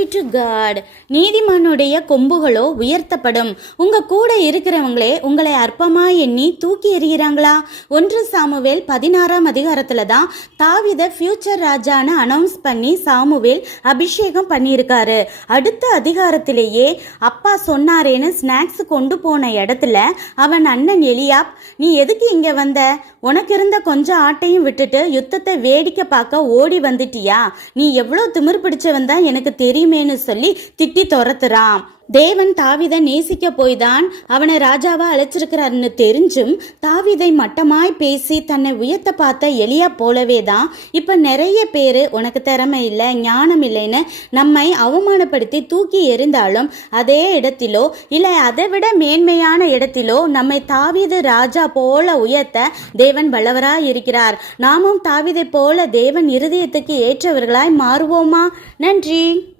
Glory to God நீதிமானுடைய கொம்புகளோ உயர்த்தப்படும். உங்க கூட இருக்கிறவங்களே உங்களை அற்பமா எண்ணி தூக்கி எறிகிறாங்களா? ஒன்று சாமுவேல் பதினாறாம் அதிகாரத்துல தான் தாவித ஃபியூச்சர் ராஜான்னு அனௌன்ஸ் பண்ணி சாமுவேல் அபிஷேகம் பண்ணியிருக்காரு. அடுத்த அதிகாரத்திலேயே அப்பா சொன்னாரேன்னு ஸ்நாக்ஸ் கொண்டு போன இடத்துல அவன் அண்ணன் எலியாப் நீ எதுக்கு இங்க வந்த? உனக்கு இருந்த கொஞ்சம் ஆட்டையும் விட்டுட்டு யுத்தத்தை வேடிக்கை பார்க்க ஓடி வந்துட்டியா? நீ எவ்வளோ திமிர் பிடிச்சவன் தான் எனக்கு தெரியுமேன்னு சொல்லி திட்டி துரத்துறான். தேவன் தாவிதை நேசிக்க போய்தான் அவனை ராஜாவா அழைச்சிருக்கிறாருன்னு தெரிஞ்சும் தாவிதை மட்டமாய் பேசி தன்னை உயர்த்த பார்த்த எலியா போலவே தான் இப்போ நிறைய பேர் உனக்கு திறமை இல்லை ஞானம் இல்லைன்னு நம்மை அவமானப்படுத்தி தூக்கி எறிந்தாலும் அதே இடத்திலோ இல்லை அதை விட மேன்மையான இடத்திலோ நம்மை தாவீது ராஜா போல உயர்த்த தேவன் வல்லவராய் இருக்கிறார். நாமும் தாவிதை போல தேவன் இருதயத்துக்கு ஏற்றவர்களாய் மாறுவோமா? நன்றி.